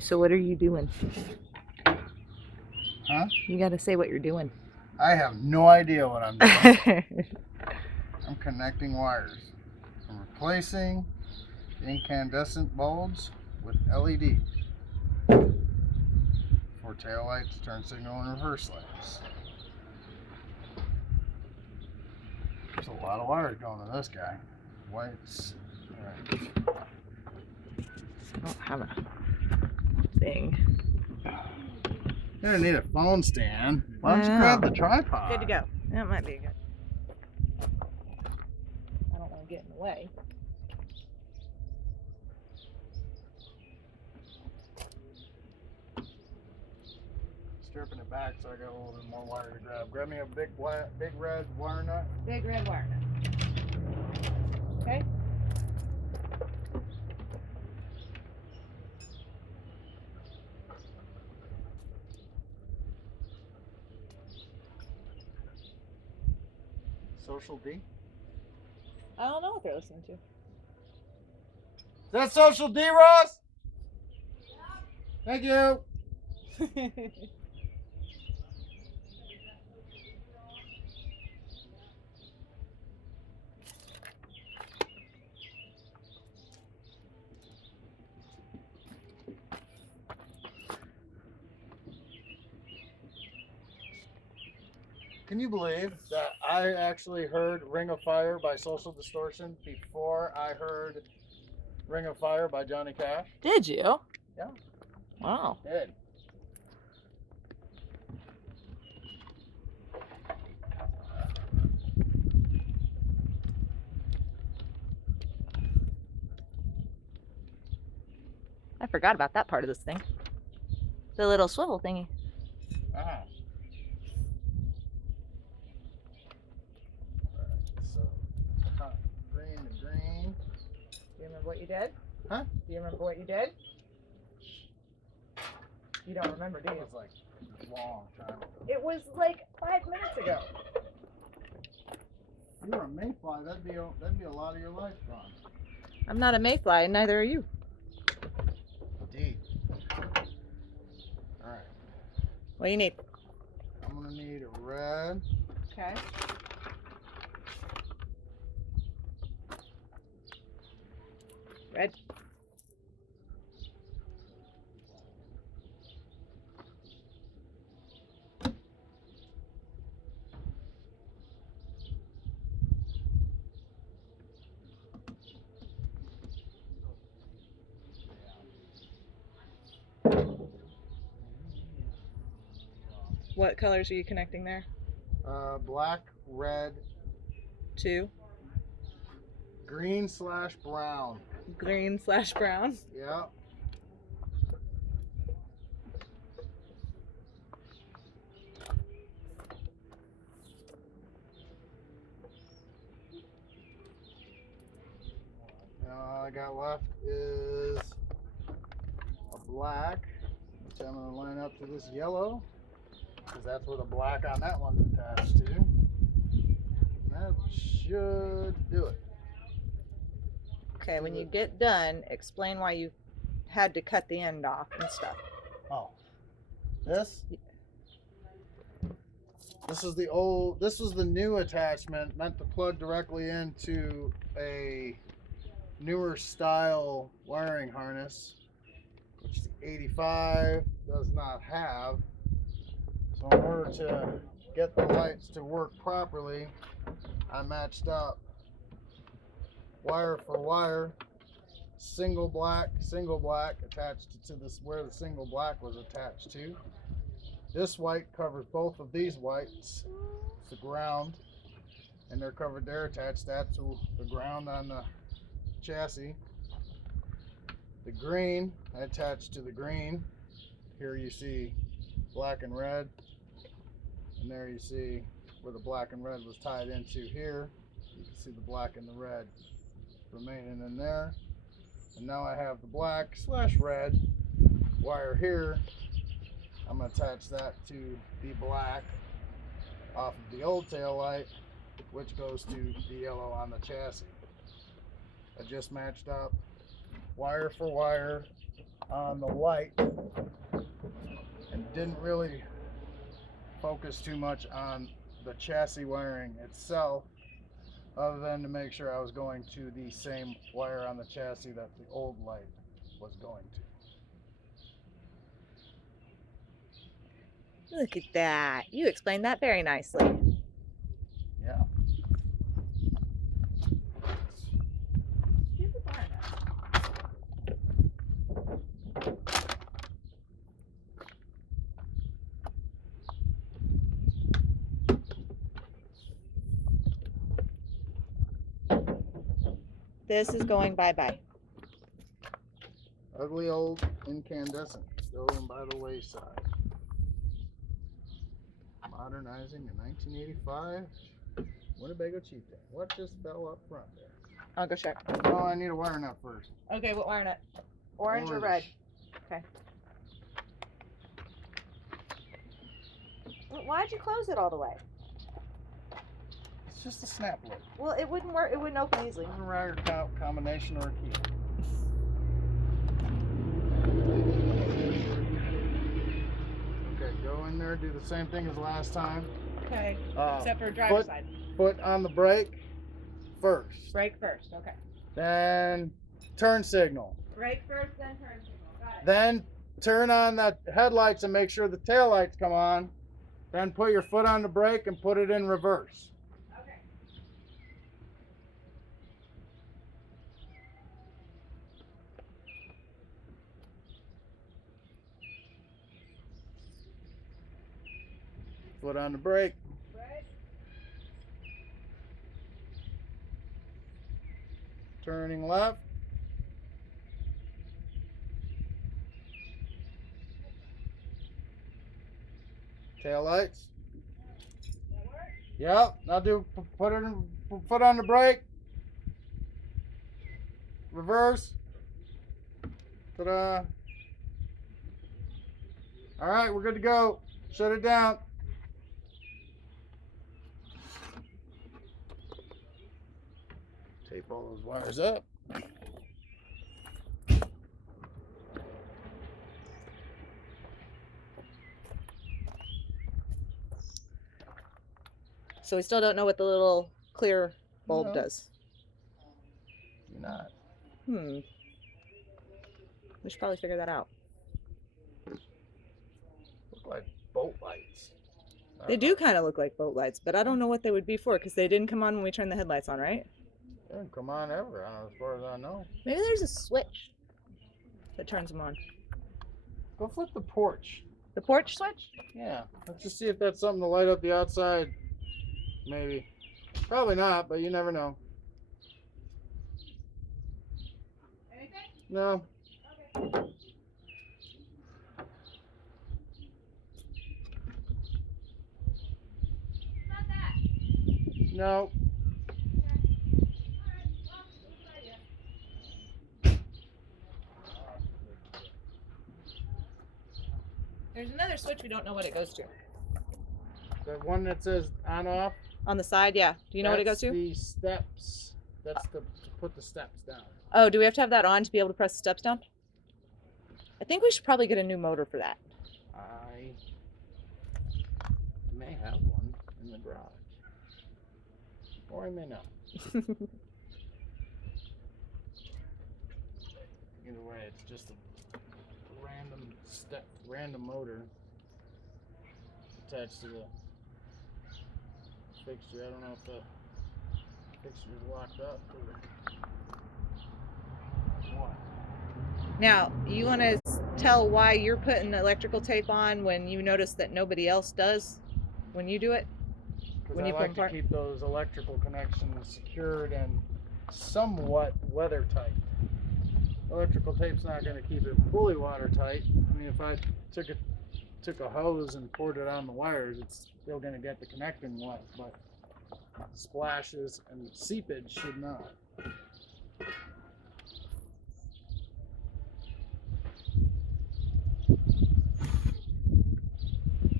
Okay, so what are you doing? Huh? You gotta say what you're doing. I have no idea what I'm doing. I'm connecting wires. I'm replacing incandescent bulbs with LED for tail lights, turn signal, and reverse lights. There's a lot of wires going to this guy. Whites. Right. I don't have a thing. You're gonna need a phone stand. Why don't you grab the tripod? Good to go. That might be good. I don't want to get in the way. Stripping it back so I got a little bit more wire to grab. Grab me a big red wire nut. Big red wire nut. Okay. Social D? I don't know what they're listening to. Is that Social D, Ross? Thank you. Can you believe that I actually heard Ring of Fire by Social Distortion before I heard Ring of Fire by Johnny Cash? Did you? Yeah. Wow. Did. I forgot about that part of this thing. The little swivel thingy. Uh-huh. So, green to green. Do you remember what you did? Huh? Do you remember what you did? You don't remember, do It you? was like a long time ago. It was like 5 minutes ago. If you were a mayfly, that'd be a lot of your life gone. I'm not a mayfly, and neither are you. Indeed. All right. What do you need? I'm gonna need a red. Okay. Red. What colors are you connecting there? Black, red, 2. green/brown. Green/brown. Yeah. All I got left is a black, which I'm going to line up to this yellow, because that's where the black on that one's attached to. And that should do it. Okay, when you get done, explain why you had to cut the end off and stuff. Oh, this was the new attachment meant to plug directly into a newer style wiring harness, which the 85 does not have. So in order to get the lights to work properly, I matched up wire for wire, single black attached to this where the single black was attached to. This white covers both of these whites. It's the ground, and they're covered there, attached that to the ground on the chassis. The green I attached to the green. Here you see black and red, and there you see where the black and red was tied into here. You can see the black and the red remaining in there. And now I have the black/red wire here. I'm going to attach that to the black off of the old tail light, which goes to the yellow on the chassis. I just matched up wire for wire on the light and didn't really focus too much on the chassis wiring itself, other than to make sure I was going to the same wire on the chassis that the old light was going to. Look at that. You explained that very nicely. Yeah. This is going bye-bye. Ugly old incandescent going by the wayside. Modernizing a 1985 Winnebago Chieftan. What just fell up front there? I'll go check. Oh, I need a wire nut first. Okay, what wire nut? Orange or red? Okay. Well, why'd you close it all the way? It's just a snap loop. Well, it wouldn't work. It wouldn't open easily. A wire combination or a key. Okay, go in there, do the same thing as last time. Okay. Uh, Except for driver's side. Foot on the brake first. Brake first. Okay. Then turn signal. Brake first, then turn signal. Got it. Then turn on the headlights and make sure the tail lights come on. Then put your foot on the brake and put it in reverse. Okay. Foot on the brake. Brake. Turning left. Tail lights. That work? Yep. Now put it in, foot on the brake. Reverse. Ta-da. All right, we're good to go. Shut it down. Tape all those wires up. So we still don't know what the little clear bulb No. does. Do not. We should probably figure that out. Look like boat lights. They do kind of look like boat lights, but I don't know what they would be for because they didn't come on when we turned the headlights on, right? They didn't come on ever, as far as I know. Maybe there's a switch that turns them on. Go flip the porch. The porch switch? Yeah. Let's just see if that's something to light up the outside. Maybe. Probably not, but you never know. Anything? No. Okay. Not that. No. There's another switch we don't know what it goes to. The one that says on off. On the side, yeah. Do you know what it goes to? The steps. That's to put the steps down. Oh, do we have to have that on to be able to press the steps down? I think we should probably get a new motor for that. I may have one in the garage. Or I may not. Either way, it's just a random motor attached to the fixture. I don't know if the fixture is locked up or what. Now, you want to tell why you're putting the electrical tape on when you notice that nobody else does when you do it? Because When I you put like them to apart? keep those electrical connections secured and somewhat weather tight. Electrical tape's not going to keep it fully watertight. I mean, if I took a hose and poured it on the wires, it's still going to get the connecting wet, but splashes and seepage should not.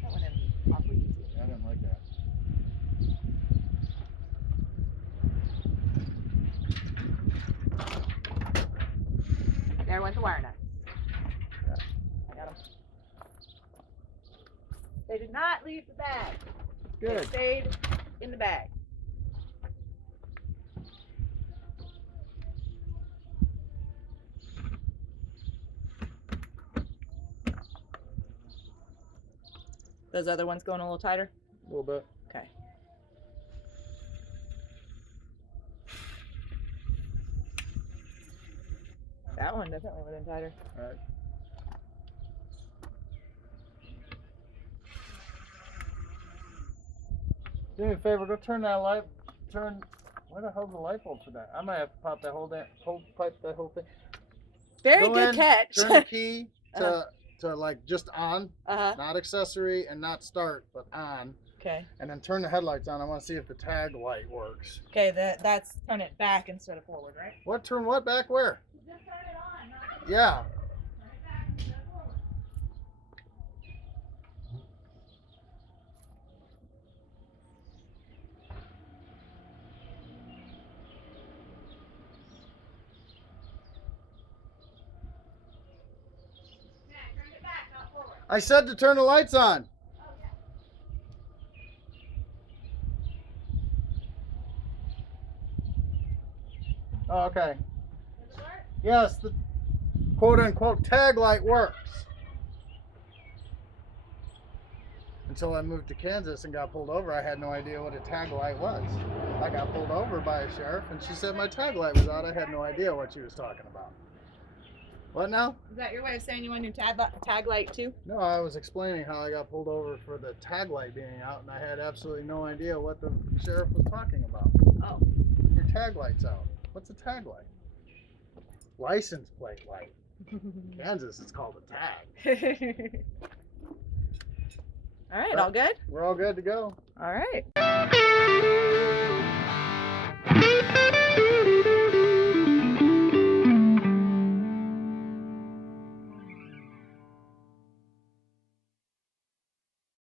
That went in awfully easy. I didn't like that. There went the wire nut. They did not leave the bag. They Good. stayed in the bag. Those other ones going a little tighter? A little bit. Okay. That one definitely went in tighter. All right. Do me a favor, go turn that light. Where the hell's the light bulb for that? I might have to pop that pipe that whole thing. Very Go good in, catch. Turn the key to like just on, Uh-huh. not accessory and not start, but on. Okay. And then turn the headlights on. I want to see if the tag light works. Okay, that's turn it back instead of forward, right? What? Turn what back? Where? Just turn it on. Yeah. Turn it back instead of forward. Yeah, turn it back, not forward. I said to turn the lights on. Oh, yeah. Oh, okay. Does it work? Yes, the quote unquote tag light works. Until I moved to Kansas and got pulled over, I had no idea what a tag light was. I got pulled over by a sheriff and she said my tag light was out. I had no idea what she was talking about. What now? Is that your way of saying you want a new tag light too? No, I was explaining how I got pulled over for the tag light being out and I had absolutely no idea what the sheriff was talking about. Oh. Your tag light's out. What's a tag light? License plate light. Kansas, it's called a tag. All right, all good? We're all good to go. All right.